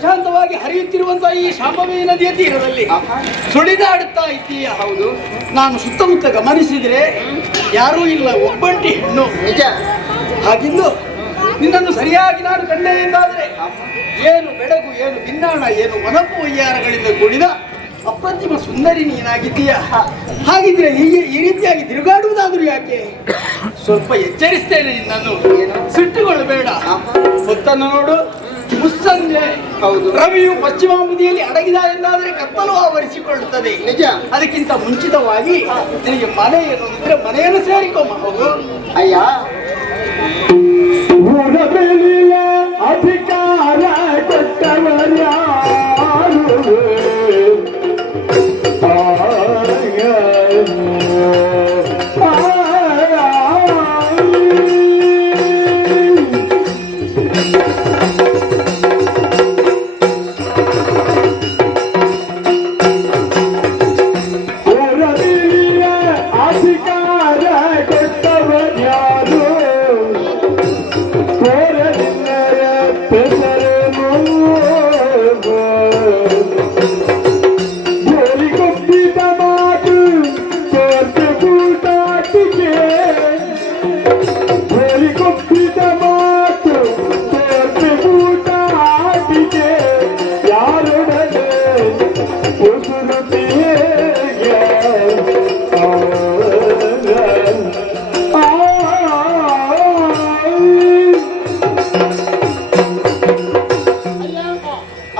ಪ್ರಶಾಂತವಾಗಿ ಹರಿಯುತ್ತಿರುವಂತಹ ಈ ಶಾಂಭವಿ ನದಿಯ ತೀರದಲ್ಲಿ ಸುಳಿದಾಡುತ್ತಾ ಇದ್ದೀಯ. ಹೌದು, ನಾನು ಸುತ್ತಮುತ್ತ ಗಮನಿಸಿದ್ರೆ ಯಾರೂ ಇಲ್ಲ, ಒಬ್ಬಂಟಿ ಹೆಣ್ಣು. ನಿಜ. ಹಾಗಿದ್ದು ನಿನ್ನನ್ನು ಸರಿಯಾಗಿ ನಾನು ಕಂಡೆ ಎಂದಾದರೆ ಏನು ಬೆಳಗು, ಏನು ಭಿನ್ನಾಣ, ಏನು ಮನಪು ವಯ್ಯಾರಗಳಿಂದ ಕೂಡಿದ ಅಪ್ರತಿಮ ಸುಂದರಿ ನೀನಾಗಿದ್ದೀಯ. ಹಾಗಿದ್ರೆ ಹೀಗೆ ಈ ರೀತಿಯಾಗಿ ತಿರುಗಾಡುವುದಾದರೂ ಯಾಕೆ? ಸ್ವಲ್ಪ ಎಚ್ಚರಿಸ್ತೇನೆ ನಿನ್ನನ್ನು, ಸಿಟ್ಟುಗೊಳ್ಳಬೇಡ. ಹೊತ್ತನ್ನು ನೋಡು, ಮುಸ್ಸಂಜೆ. ಹೌದು, ರವಿಯು ಪಶ್ಚಿಮ ಮುದಿಯಲ್ಲಿ ಅಡಗಿದ ಎಂದಾದರೆ ಕತ್ತಲು ಆವರಿಸಿಕೊಳ್ಳುತ್ತದೆ. ನಿಜ. ಅದಕ್ಕಿಂತ ಮುಂಚಿತವಾಗಿ ನಿನಗೆ ಮನೆ ಎನ್ನುವುದಿದ್ರೆ ಮನೆಯನ್ನು ಸೇರಿಕೊಮ್ಮ. ಹೋಗು. ಅಯ್ಯ, ಅಧಿಕಾರ ಕೊಟ್ಟವರ್ಯಾರು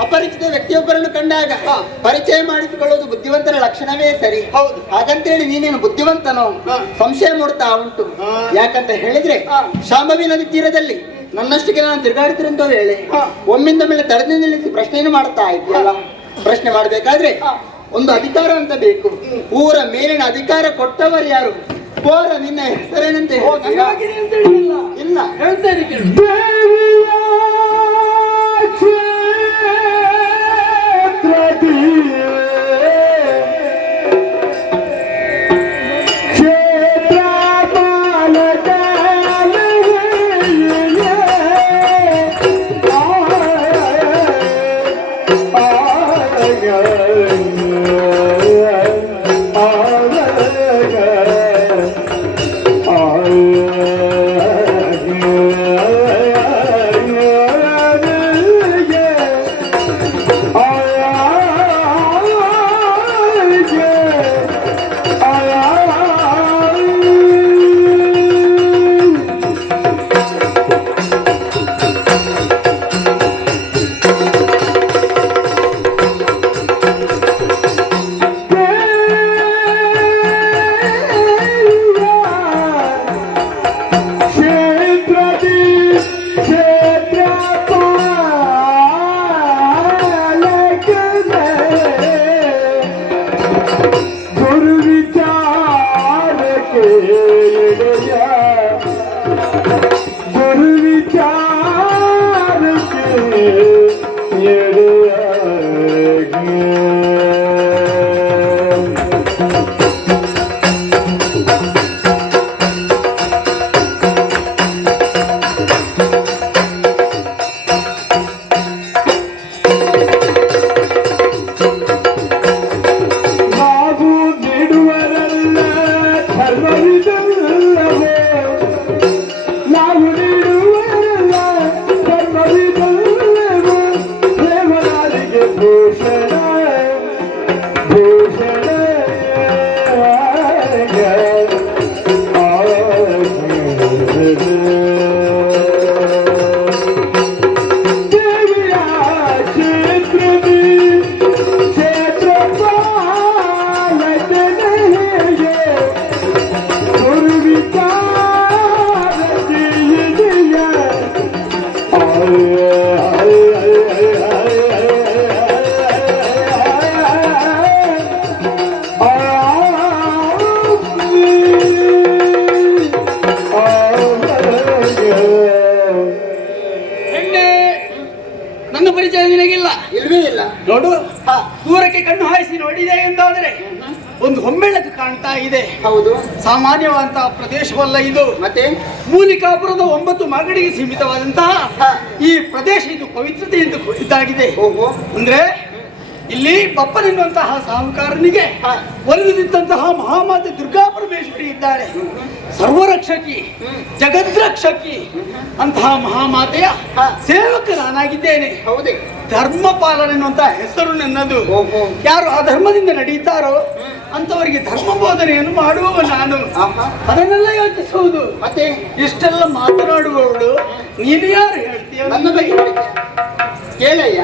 ಅಪರಿಚಿತ ವ್ಯಕ್ತಿಯೊಬ್ಬರನ್ನು ಕಂಡಾಗ ಪರಿಚಯ ಮಾಡಿಸಿಕೊಳ್ಳುವುದು ಬುದ್ಧಿವಂತರ ಲಕ್ಷಣವೇ ಸರಿ. ಹೌದು, ಹಾಗಂತೇಳಿ ನೀನೇನು ಬುದ್ಧಿವಂತನೋ ಸಂಶಯ ಮೂಡ್ತಾ ಉಂಟು. ಯಾಕಂತ ಹೇಳಿದ್ರೆ ಶಾಂಭವಿ ನದಿ ತೀರದಲ್ಲಿ ನನ್ನಷ್ಟಿಗೆ ನಾನು ತಿರುಗಾಡ್ತಿರಂತ ವೇಳೆ ಒಮ್ಮಿಂದ ಮೇಲೆ ತಡೆದು ನಿಲ್ಲಿಸಿ ಪ್ರಶ್ನೆಯನ್ನು ಮಾಡ್ತಾ ಇದ್ದೀಯಲ್ಲ. ಪ್ರಶ್ನೆ ಮಾಡ್ಬೇಕಾದ್ರೆ ಒಂದು ಅಧಿಕಾರ ಅಂತ ಬೇಕು. ಊರ ಮೇಲಿನ ಅಧಿಕಾರ ಕೊಟ್ಟವರು ಯಾರು? ಪೋರ ನಿನ್ನ ಹೆಸರೇನಂತೆ ಇಲ್ಲ ಹೇಳ್ತೇನೆ ಕೇಳು. ಇಲ್ವೇ ಇಲ್ಲ. ನೋಡು, ಹಾ. ದೂರಕ್ಕೆ ಕಣ್ಣು ಹಾಯಿಸಿ ನೋಡಿದೆ ಎಂದಾದರೆ ಒಂದು ಹೊಂಬೆಳಕು ಕಾಣ್ತಾ ಇದೆ. ಹೌದು. ಸಾಮಾನ್ಯವಾದಂತಹ ಪ್ರದೇಶವಲ್ಲ ಇದು. ಮತ್ತೆ ಮೂಲಿಕಾಪುರದ 9 ಮಾಗಡಿಗೆ ಸೀಮಿತವಾದಂತಹ ಹಾ. ಈ ಪ್ರದೇಶ ಇದು ಪವಿತ್ರತೆಯಿಂದ ಕೂಡಿದ್ದಾಗಿದೆ. ಓಹೋ. ಅಂದ್ರೆ ಇಲ್ಲಿ ಬಪ್ಪನೆನ್ನುವಂತಹ ಸಾಹುಕಾರನಿಗೆ ಹಾ. ಒಲಿದಿದ್ದಂತಹ ಮಹಾಮಾತೆ ದುರ್ಗಾ ಪರಮೇಶ್ವರಿ ಇದ್ದಾಳೆ. ಸರ್ವರಕ್ಷಕಿ, ಜಗದ್ರಕ್ಷಕಿ ಅಂತಹ ಮಹಾಮಾತೆಯ ಹಾ. ಸೇವಕ ನಾನಾಗಿದ್ದೇನೆ. ಹೌದೇ. ಧರ್ಮಪಾಲನೆನ್ನುವಂತಹ ಹೆಸರು ನನ್ನದು. ಓಹೋ. ಯಾರು ಆ ಧರ್ಮದಿಂದ ನಡೀತಾರೋ ಅಂತವರಿಗೆ ಧರ್ಮ ಬೋಧನೆಯನ್ನು ಮಾಡುವವ ನಾನು. ಆಹಾ. ಅದನ್ನೆಲ್ಲ ಯೋಚಿಸುವುದು. ಮತ್ತೆ ಇಷ್ಟೆಲ್ಲ ಮಾತನಾಡುವವಳು ನೀನು ಯಾರು ಹೇಳ್ತೀಯ? ನನ್ನ ಬಗ್ಗೆ ಕೇಳಯ್ಯ.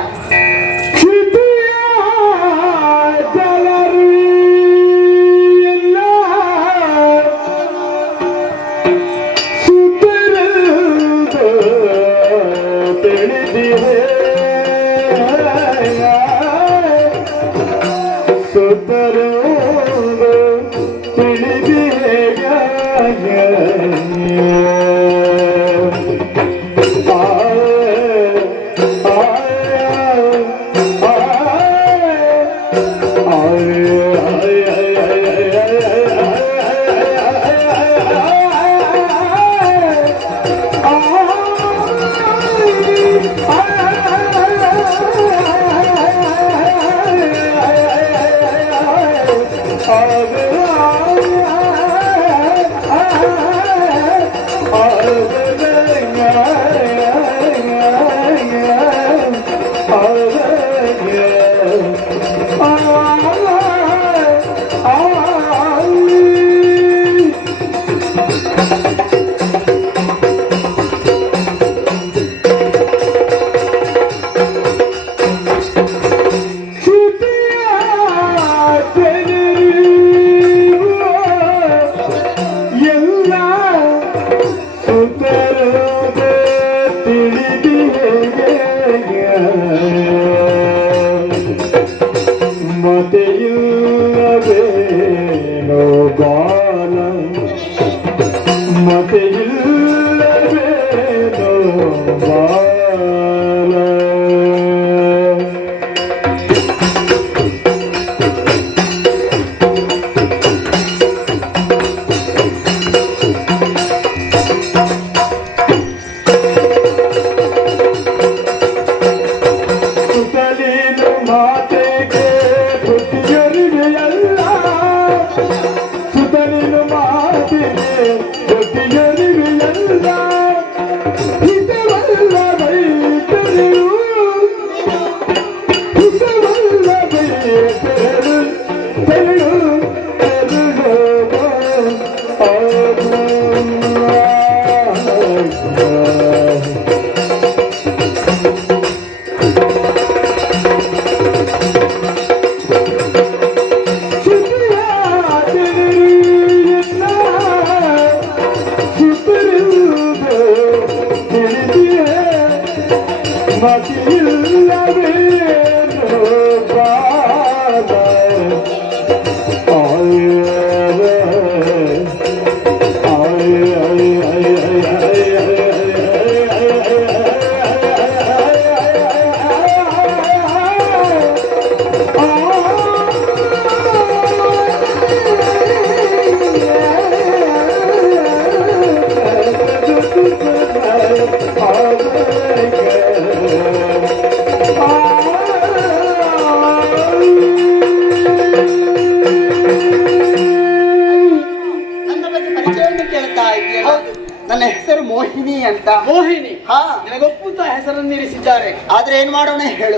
ನನ್ನ ಹೆಸರು ಮೋಹಿನಿ ಅಂತ. ಮೋಹಿನಿ? ಹಾ. ನಿನಗೊಪ್ಪುತ್ತ ಹೆಸರನ್ನು ಇರಿಸಿದ್ದಾರೆ. ಆದ್ರೆ ಏನ್ ಮಾಡೋಣ ಹೇಳು,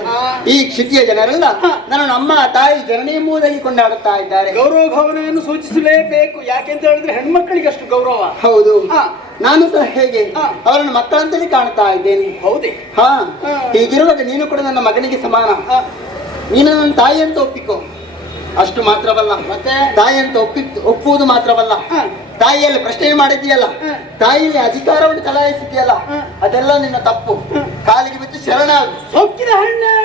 ಈ ಕ್ಷಿತಿಯ ಜನರೆಲ್ಲ ನಾನು ನಮ್ಮ ತಾಯಿ ಜನನಿ ಎಂಬುದಾಗಿ ಕೊಂಡಾಡುತ್ತಾ ಇದ್ದಾರೆ. ಗೌರವ ಭಾವನೆಯನ್ನು ಸೂಚಿಸಲೇಬೇಕು. ಯಾಕೆಂತ ಹೇಳಿದ್ರೆ ಹೆಣ್ಮಕ್ಕಳಿಗೆ ಅಷ್ಟು ಗೌರವ. ಹೌದು. ನಾನು ಸಹ ಹೇಗೆ ಅವರನ್ನು ಮಕ್ಕಳಂತಲೇ ಕಾಣ್ತಾ ಇದ್ದೇನೆ. ಹೌದೇ? ಹಾ. ಹೀಗಿರುವಾಗ ನೀನು ಕೂಡ ನನ್ನ ಮಗನಿಗೆ ಸಮಾನ. ನೀನು ನನ್ನ ತಾಯಿ ಅಂತ ಒಪ್ಪಿಕೋ. ಅಷ್ಟು ಮಾತ್ರವಲ್ಲ, ಮತ್ತೆ ತಾಯಿ ಅಂತ ಒಪ್ಪುವುದು ಮಾತ್ರವಲ್ಲ, ತಾಯಿಯಲ್ಲಿ ಪ್ರಶ್ನೆ ಮಾಡಿದ್ಯಲ್ಲ, ತಾಯಿಯಲ್ಲಿ ಅಧಿಕಾರವನ್ನು ಚಲಾಯಿಸಿದ್ಯಲ್ಲ, ಅದೆಲ್ಲ ನಿನ್ನ ತಪ್ಪು. ಕಾಲಿಗೆ ಬಿದ್ದು ಶರಣ ಸೊಕ್ಕಿದ ಹಣ್ಣೆ.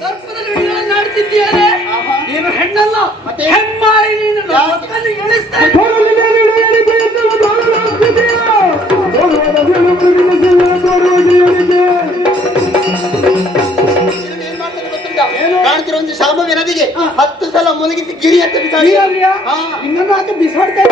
ಸರ್ಪದ ಗಡಿಗಳನ್ನು ಆಡ್ತಿದ್ದೀಯಾನೆ. ನೀನು ಹೆಣ್ಣಲ್ಲ, ಮತ್ತೆ? ಹೆಮ್ಮಾರಿ ನೀನು. ಮಕ್ಕಳನ್ನು ಎಣಿಸ್ತಾ ಕಾಣ್ತಿರೋ ಒಂದು ಶಾಂಭವಿ ನದಿಗೆ 10 ಸಲ ಮುಳುಗಿಸಿ ಗಿರಿ ಅಂತ ಬಿಸಾಡಿ. ಇನ್ನೊಂದು ಹಾಕಿ ಬಿಸಾಡ್ತಾ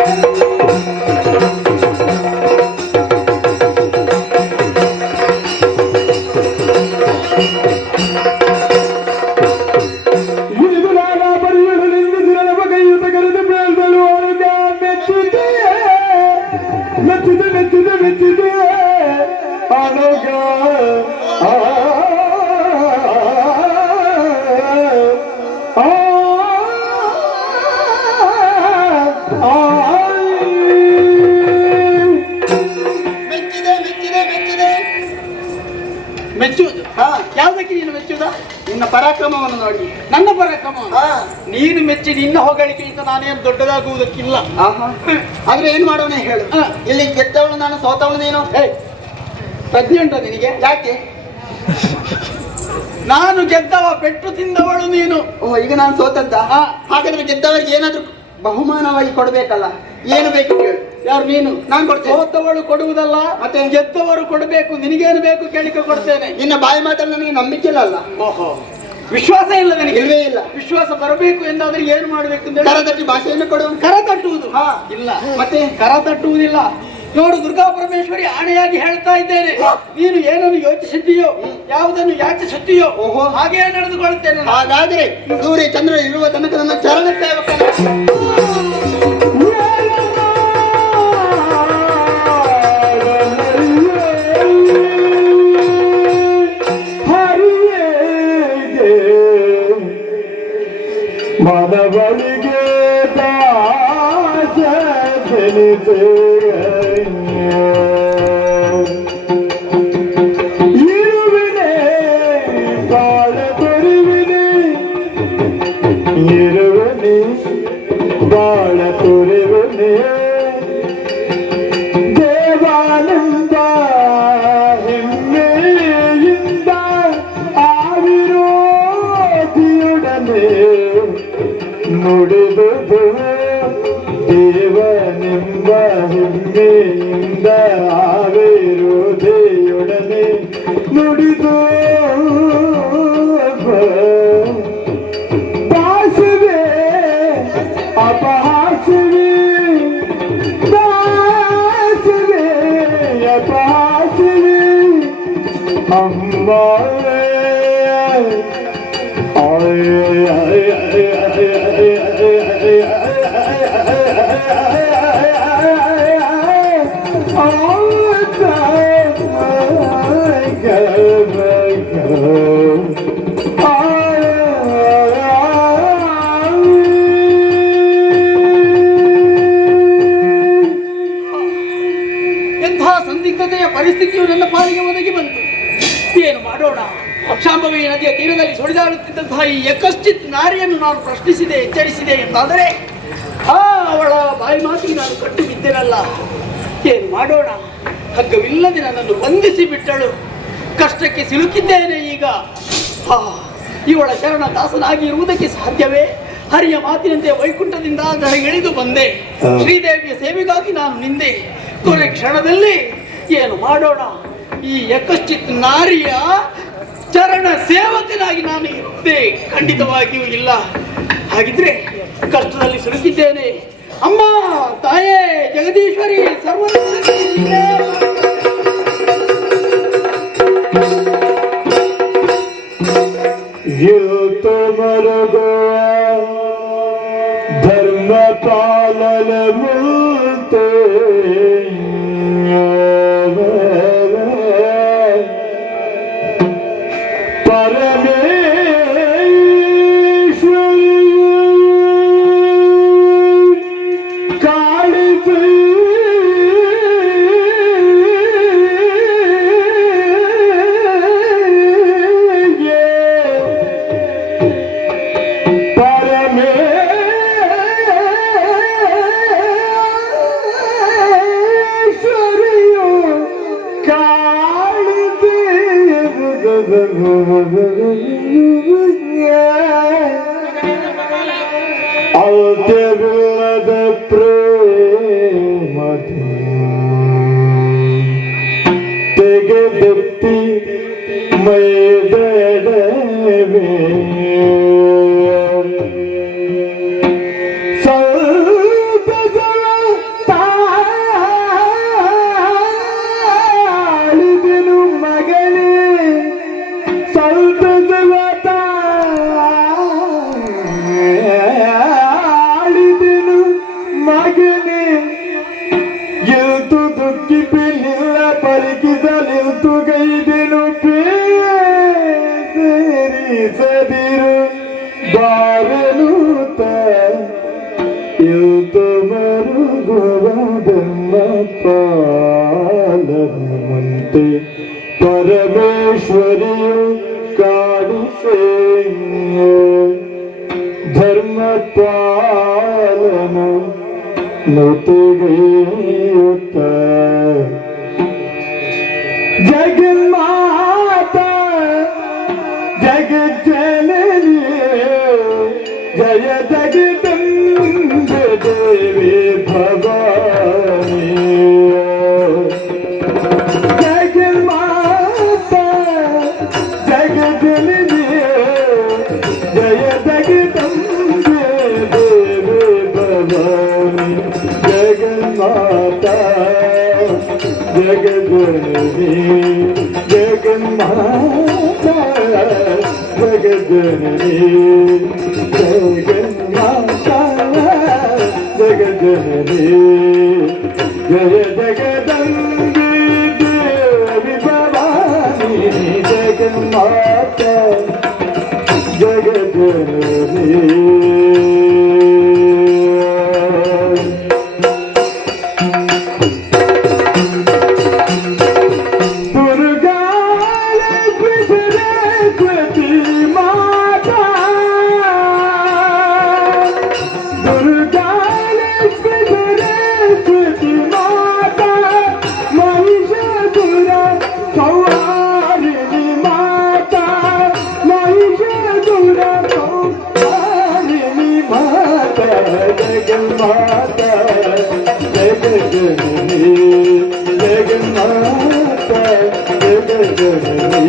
ಮೆಚ್ಚುವುದು. ಯಾವ್ದಕ್ಕೆ ನೀನು ಮೆಚ್ಚುವುದ? ನಿನ್ನ ಪರಾಕ್ರಮವನ್ನು ನೋಡಿ. ನನ್ನ ಪರಾಕ್ರಮ ನೀನು ಮೆಚ್ಚಿ ನಿನ್ನ ಹೊಗಳಿಕೆಯಿಂದ ನಾನೇನು ದೊಡ್ಡದಾಗುವುದಕ್ಕಿಲ್ಲ. ಆದ್ರೆ ಏನ್ ಮಾಡೋಣ ಹೇಳು. ಇಲ್ಲಿ ಗೆದ್ದವಳು ನಾನು, ಸೋತವಳು ನೀನು. ಪ್ರಜ್ಞೆ ಉಂಟ ನಿನಗೆ? ಯಾಕೆ? ನಾನು ಗೆದ್ದವ, ಪೆಟ್ಟು ತಿಂದವಳು ನೀನು. ಓಹ್, ಈಗ ನಾನು ಸೋತದ್ದ? ಹಾಗಾದ್ರೆ ಗೆದ್ದವರಿಗೆ ಏನಾದ್ರೂ ಬಹುಮಾನವಾಗಿ ಕೊಡ್ಬೇಕಲ್ಲ. ಏನು ಬೇಕು ಕೇಳು. ಯಾರು? ನೀನು. ನಾನು ಕೊಡ್ತೇನೆ. ಸೋತವಳು ಕೊಡುವುದಲ್ಲ, ಮತ್ತೆ ಗೆದ್ದವರು ಕೊಡಬೇಕು. ನಿನಗೇನು ಬೇಕು ಕೇಳಿಕೆ ಕೊಡ್ತೇನೆ. ನಿನ್ನ ಬಾಯಿ ಮಾತಲ್ಲಿ ನನಗೆ ನಂಬಿಕೆ ಇಲ್ಲ ಅಲ್ಲ. ಓಹೋ, ವಿಶ್ವಾಸ ಇಲ್ಲ ನನಗೆ. ಇಲ್ಲವೇ ಇಲ್ಲ. ವಿಶ್ವಾಸ ಬರಬೇಕು ಎಂದಾದ್ರೆ ಏನು ಮಾಡ್ಬೇಕು ಅಂತ ಕರ ತಟ್ಟಿ ಭಾಷೆಯನ್ನು ಕೊಡು. ಕರ ತಟ್ಟುವುದು ಇಲ್ಲ, ಮತ್ತೆ ಕರ ತಟ್ಟುವುದಿಲ್ಲ. ನೋಡು, ದುರ್ಗಾ ಪರಮೇಶ್ವರಿ ಆಣೆಯಾಗಿ ಹೇಳ್ತಾ ಇದ್ದೇನೆ, ನೀನು ಏನನ್ನು ಯೋಚಿಸಿದ್ದೀಯೋ, ಯಾವುದನ್ನು ಯಾಚಿಸುತ್ತೀಯೋ ಹಾಗೇ ನಡೆದುಕೊಳ್ಳುತ್ತೇನೆ. ಹಾಗಾದ್ರೆ ಸೂರ್ಯ ಚಂದ್ರ ಇರುವ ತನಕ ನನ್ನ ಚರಣ ಸೇವಕ. ಮನವಳಿಗೆ ದಾಸ ಇರುವಿನೆ ಬಾಳ ತೊರುವಿನೆ, ಇರುವನೆ ಬಾಳ ತೊರುವನೆ. ದೇವಾನಂದ ಹೆಮ್ಮೆಯಿಂದ ಆವಿರೋಧಿಯೊಡನೆ ನುಡಿದುದು. ದೇವನೆಂಬ ಹೆಮ್ಮೆಯಿಂದ ಆವಿರೋಧಿಯೊಡನೆ ನುಡಿದು ಭಾಷವೇ ಅಪಹಾಸವೇ, ಭಾಷವೇ ಅಪಹಾಸವೇ. ಅಮ್ಮ ಎಂತಹ ಸಂದಿಗ್ಧತೆಯ ಪರಿಸ್ಥಿತಿಯು ನನ್ನ ಪಾಲಿಗೆ ಒದಗಿ ಬಂತು. ಏನು ಮಾಡೋಣ? ಶಾಂಭವಿ ನದಿಯ ತೀರದಲ್ಲಿ ಸುಳಿದಾಡುತ್ತಿದ್ದಂತಹ ಈ ಯಕಶ್ಚಿತ್ ನಾರಿಯನ್ನು ನಾನು ಪ್ರಶ್ನಿಸಿದೆ, ಎಚ್ಚರಿಸಿದೆ ಎಂದಾದರೆ ಅವಳ ಬಾಯಿ ಮಾತಿಗೆ ನಾನು ಕಟ್ಟು ಬಿದ್ದೆನಲ್ಲ. ಏನು ಮಾಡೋಣ? ಹಗ್ಗವಿಲ್ಲದೆ ನನ್ನನ್ನು ಬಂಧಿಸಿ ಬಿಟ್ಟಳು. ಕಷ್ಟಕ್ಕೆ ಸಿಲುಕಿದ್ದೇನೆ ಈಗ. ಇವಳ ಶರಣ ದಾಸನಾಗಿ ಇರುವುದಕ್ಕೆ ಸಾಧ್ಯವೇ? ಹರಿಯ ಮಾತಿನಂತೆ ವೈಕುಂಠದಿಂದ ಇಳಿದು ಬಂದೆ. ಶ್ರೀದೇವಿಯ ಸೇವೆಗಾಗಿ ನಾನು ನಿಂದೆ. ಕೊನೆ ಕ್ಷಣದಲ್ಲಿ ಏನು ಮಾಡೋಣ? ಈ ಯಕಶ್ಚಿತ್ ನಾರಿಯ ಚರಣ ಸೇವಕನಾಗಿ ನಾನು ಇದ್ದೆ ಖಂಡಿತವಾಗಿಯೂ ಇಲ್ಲ. ಹಾಗಿದ್ರೆ ಕಷ್ಟದಲ್ಲಿ ಸಿಲುಕಿದ್ದೇನೆ. ಅಮ್ಮ, ತಾಯೇ, ಜಗದೀಶ್ವರಿ, ಸರ್ವ ಧರ್ಮ ಪಾಲನ ಮುಲ್ತೆ ಅಳತೆವಿಲ್ಲದ ಪ್ರೇಮದಿ ತೆಗೆದೆತ್ತಿ ಮೈದಡವೆ ತಾಳಿದೆನು ಮಗನೇ ಆಳಿದೆನು ಮಗನೇ ಎಲ್ತು ದುಃಖಿ ನಿಲ್ಲ ಪರಿಕಿಸಲೆಲ್ತು ಗೈದೆನು ಸೇರಿಸದಿರು ಬಾರಲೂತ ಎಲ್ತು ಮರುಗುವದಮ್ಮ ಪಾಲನಂತೆ ಪರಮೇಶ್ವರಿಯು ಕಾಡಿಸೆ ಧರ್ಮ ಪಾಲನ ನುತಿಗೆಯುತ್ತ ಜಗನ್ಮಾತಾ ಜಗಜ್ಜನನಿ ಜಯ ಜಗದಂಬೆ ದೇವಿ ಭವಾನಿ ಜಗನ್ಮಾತಾ ಜಗಜ್ಜನನಿ ಜಯ ಜಗದಂಬೆ ದೇವಿ ಭವಾನಿ ಜಗನ್ಮಾತಾ ಜಗಜ್ಜನನಿ ಜಗನ್ಮಾತಾ ಜಗಜ್ಜನನಿ ಜಗನ್ಮಾತಾ ಜಗಜ್ಜನನಿ ಜಯ ಜಗದಂಬೆ ದೇವಿ ಭವಾನಿ ಜಗನ್ಮಾತಾ ಜಗಜ್ಜನನಿ जगन्माता जगज्जननी जगन्माता जगज्जननी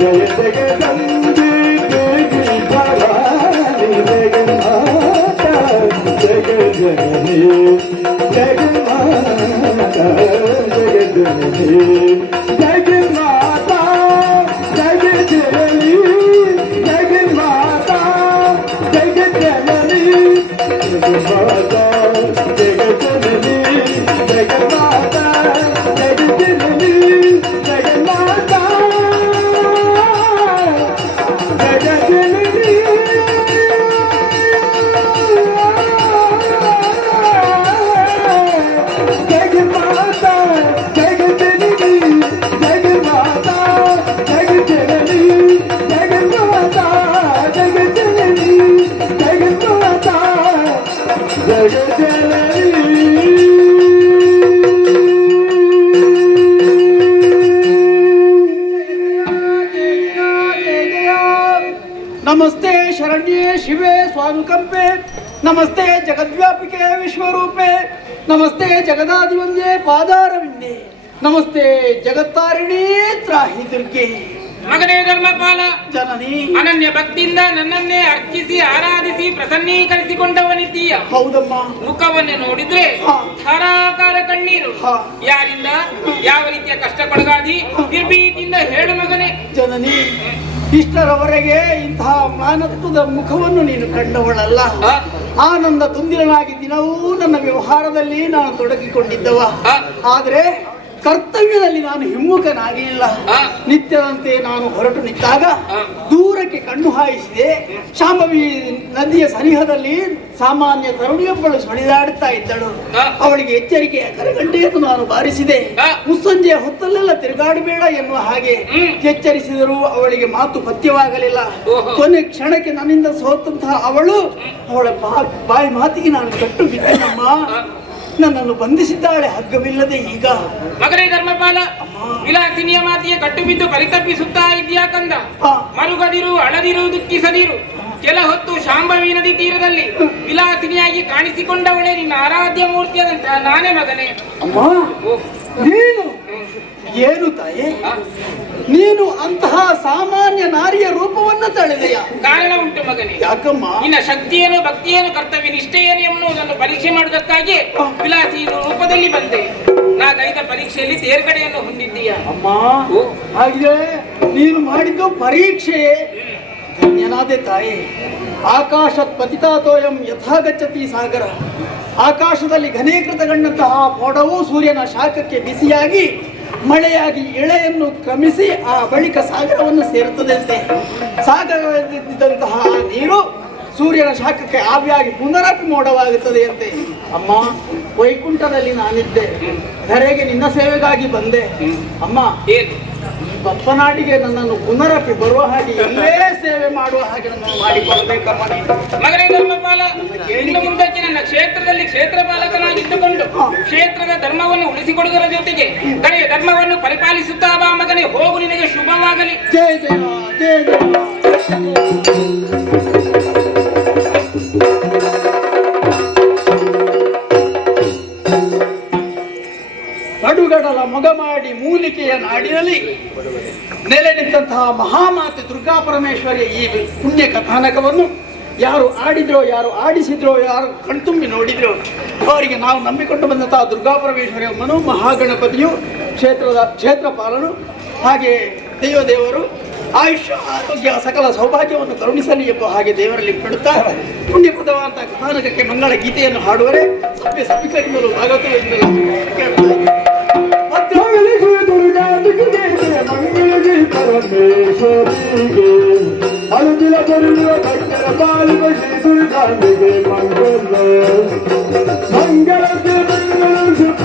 जय जगदम्बे देवी भवानी जगन्माता जगज्जननी जगन्माता जगज्जननी जगन्माता जगज्जननी जगन्माता जगज्जननी जगन्माता जगज्जननी जगन्माता जगज्जननी जगन्माता जगज्जननी जगन्माता जगज्जननी जगन्माता जगज्जननी जगन्माता जगज्जननी जगन्माता नमस्ते शरण्ये शिवे स्वानुकंपे नमस्ते जगद्व्यापिके विश्वरूपे नमस्ते जगदादिवंद्ये पादारविंदे नमस्ते जगತ್ತಾರಿಣಿ ತ್ರಾಹಿ ದುರ್ಗೆ ಮಗನೇ ಧರ್ಮಪಾಲ ಜನನಿ ಅನನ್ಯ ಭಕ್ತಿಯಿಂದ ನನ್ನನ್ನೇ ಅರ್ಚಿಸಿ ಆರಾಧಿಸಿ ಪ್ರಸನ್ನೀಕರಿಸಿಕೊಂಡವನಿದ್ದೀಯ. ಹೌದಮ್ಮ. ಮುಖವನ್ನು ನೋಡಿದ್ರೆ ಧಾರಾಕಾರ ಕಣ್ಣೀರು. ಯಾರಿಂದ ಯಾವ ರೀತಿಯ ಕಷ್ಟಕ್ಕೊಳಗಾದಿ ನಿರ್ಭೀತಿಯಿಂದ ಹೇಳು ಮಗನೇ. ಜನನಿ ಇಷ್ಟರವರೆಗೆ ಇಂತಹ ಮಾನತ್ವದ ಮುಖವನ್ನು ನೀನು ಕಂಡವಳಲ್ಲ. ಆನಂದ ತುಂದಿರನಾಗಿ ದಿನವೂ ನನ್ನ ವ್ಯವಹಾರದಲ್ಲಿ ನಾನು ತೊಡಗಿಕೊಂಡಿದ್ದವ. ಆದ್ರೆ ಕರ್ತವ್ಯದಲ್ಲಿ ನಾನು ಹಿಮ್ಮುಖನಾಗಿಲ್ಲ. ನಿತ್ಯದಂತೆ ನಾನು ಹೊರಟು ನಿಂತಾಗ ದೂರಕ್ಕೆ ಕಣ್ಣು ಹಾಯಿಸಿದೆ. ಶಾಂಭವಿ ನದಿಯ ಸನಿಹದಲ್ಲಿ ಸಾಮಾನ್ಯ ತರುಣಿಯೊಬ್ಬಳು ಸುಳಿದಾಡುತ್ತಾ ಇದ್ದಳು. ಅವಳಿಗೆ ಎಚ್ಚರಿಕೆಯ ಕರಗಂಟೆಯನ್ನು ನಾನು ಬಾರಿಸಿದೆ. ಮುಸ್ಸಂಜೆಯ ಹೊತ್ತಲ್ಲೆಲ್ಲ ತಿರುಗಾಡಬೇಡ ಎನ್ನುವ ಹಾಗೆ ಎಚ್ಚರಿಸಿದರೂ ಅವಳಿಗೆ ಮಾತು ಪಥ್ಯವಾಗಲಿಲ್ಲ. ಕೊನೆ ಕ್ಷಣಕ್ಕೆ ನನ್ನಿಂದ ಸೋತಂತಹ ಅವಳ ಬಾಯಿ ಮಾತಿಗೆ ನಾನು ಕಟ್ಟು ಬಿದ್ದೆನಮ್ಮ. ನನ್ನನ್ನು ಬಂಧಿಸಿದ್ದಾಳೆ ಹಗ್ಗವಿಲ್ಲದೆ ಈಗ. ಮಗನೇ ಧರ್ಮಪಾಲ, ವಿಲಾಸಿನಿಯ ಮಾತಿಗೆ ಕಟ್ಟು ಬಿದ್ದು ಪರಿತಪ್ಪಿಸುತ್ತಾ ಇದ್ಯಾ ಕಂದ. ಮರುಗದಿರು, ಅಳದಿರು, ದುಃಖಿಸದಿರು. ಕೆಲ ಹೊತ್ತು ಶಾಂಭವಿ ನದಿ ತೀರದಲ್ಲಿ ವಿಲಾಸಿನಿಯಾಗಿ ಕಾಣಿಸಿಕೊಂಡವಳೆ ನಿನ್ನ ಆರಾಧ್ಯ ಮೂರ್ತಿಯಾದಂತ ನಾನೇ ಮಗನೇ. ಅಮ್ಮ, ನೀನು ಏನು ತಾಯಿ, ನೀನು ಅಂತಹ ಸಾಮಾನ್ಯ ನಾರಿಯ ರೂಪವನ್ನು ತಳೆದೆಯ? ಕಾರಣ ಉಂಟು ಮಗನೇ. ಯಾಕಮ್ಮ? ನಿನ್ನ ಶಕ್ತಿಯೇನು, ಭಕ್ತಿಯೇನು, ಕರ್ತವ್ಯ ನಿಷ್ಠೆಯೇನು ಎನ್ನುವುದನ್ನು ಪರೀಕ್ಷೆ ಮಾಡುವುದಕ್ಕಾಗಿ ವಿಲಾಸಿ ರೂಪದಲ್ಲಿ ಬಂದೆ. ನಾ ಕೈದ ಪರೀಕ್ಷೆಯಲ್ಲಿ ತೇರ್ಗಡೆಯನ್ನು ಹೊಂದಿದ್ದೀಯ. ಅಮ್ಮ, ಹಾಗೆ ನೀನು ಮಾಡಿದ್ದು ಪರೀಕ್ಷೆಯೇ. ಧನ್ಯನಾದೆ ತಾಯಿ. ಆಕಾಶತ್ ಪತಿತಾತೋಯಂ ಯಥಾ ಗಚ್ಚತಿ ಸಾಗರ. ಆಕಾಶದಲ್ಲಿ ಘನೀಕೃತಗೊಂಡಂತಹ ಮೋಡವು ಸೂರ್ಯನ ಶಾಖಕ್ಕೆ ಬಿಸಿಯಾಗಿ ಮಳೆಯಾಗಿ ಎಳೆಯನ್ನು ಕ್ರಮಿಸಿ ಆ ಬಳಿಕ ಸಾಗರವನ್ನು ಸೇರುತ್ತದೆ ಅಂತೆ. ಸಾಗರದಲ್ಲಿದ್ದಂತಹ ಆ ನೀರು ಸೂರ್ಯನ ಶಾಖಕ್ಕೆ ಆವಿಯಾಗಿ ಪುನರಪಿ ಮೋಡವಾಗುತ್ತದೆ ಅಂತೆ. ಅಮ್ಮ, ವೈಕುಂಠದಲ್ಲಿ ನಾನಿದ್ದೆ, ಧರೆಗೆ ನಿನ್ನ ಸೇವೆಗಾಗಿ ಬಂದೆ. ಅಮ್ಮ, ಏನು ಬಪ್ಪನಾಡಿಗೆ ನನ್ನನ್ನು ಪುನರಪಿ ಬರುವ ಹಾಗೆ ಎಲ್ಲೇ ಸೇವೆ ಮಾಡುವ ಹಾಗೆ ನನ್ನನ್ನು ಮಾಡಿಕೊಳ್ಬೇಕಮ್ಮ ನೀನು. ಮಗನೇ ಧರ್ಮಪಾಲ, ಇನ್ನು ಮುಂದಕ್ಕೆ ನನ್ನ ಕ್ಷೇತ್ರದಲ್ಲಿ ಕ್ಷೇತ್ರ ಪಾಲಕನಾಗಿದ್ದುಕೊಂಡು ಕ್ಷೇತ್ರದ ಧರ್ಮವನ್ನು ಉಳಿಸಿಕೊಡುವುದರ ಜೊತೆಗೆ ಕಡೆಯ ಧರ್ಮವನ್ನು ಪರಿಪಾಲಿಸುತ್ತಾ ಬಾ ಮಗನೇ. ಹೋಗು, ನಿನಗೆ ಶುಭವಾಗಲಿ. ಜಯ ಜಯ ಜಯ ಜಯ. ನಡುಗಡಲ ಮೊಗ ಮಾಡಿ ಮೂಲಿಕೆಯ ನಾಡಿನಲ್ಲಿ ನೆಲೆ ನಿಂತಹ ಮಹಾಮಾತೆ ದುರ್ಗಾ ಪರಮೇಶ್ವರಿಯ ಈ ಪುಣ್ಯ ಕಥಾನಕವನ್ನು ಯಾರು ಆಡಿದ್ರೋ, ಯಾರು ಆಡಿಸಿದ್ರೋ, ಯಾರು ಕಣ್ತುಂಬಿ ನೋಡಿದ್ರೋ ಅವರಿಗೆ ನಾವು ನಂಬಿಕೊಂಡು ಬಂದಂತಹ ದುರ್ಗಾ ಪರಮೇಶ್ವರಿಯ ಮನು ಮಹಾಗಣಪತಿಯು ಕ್ಷೇತ್ರಪಾಲನು ಹಾಗೆ ದೇವರು ಆಯುಷ್ಯ ಆರೋಗ್ಯ ಸಕಲ ಸೌಭಾಗ್ಯವನ್ನು ಕರುಣಿಸಲಿ ಎಂಬ ಹಾಗೆ ದೇವರಲ್ಲಿ ಬಿಡುತ್ತಾ ಪುಣ್ಯಪ್ರದವಾದ ಕಥಾನಕಕ್ಕೆ ಮಂಗಳ ಗೀತೆಯನ್ನು ಹಾಡುವರೆ ಸಭ್ಯ ಸಭಿಕರಿಂದಲೂ ಭಾಗವತರಿಂದಲೂ ಮಂಗಳಗಿ ಪರಮೇಶ್ವರಿಗೆ ಅಳುದಿಲ ಬರುವ ಭಕ್ತರ ಪಾಲ್ಗೊಳ್ಳಿ ದುರ್ಗಾಂಬಿಗೆ ಮಂಗಲ ಮಂಗಳ ಮಂಗಳ ಸುಖ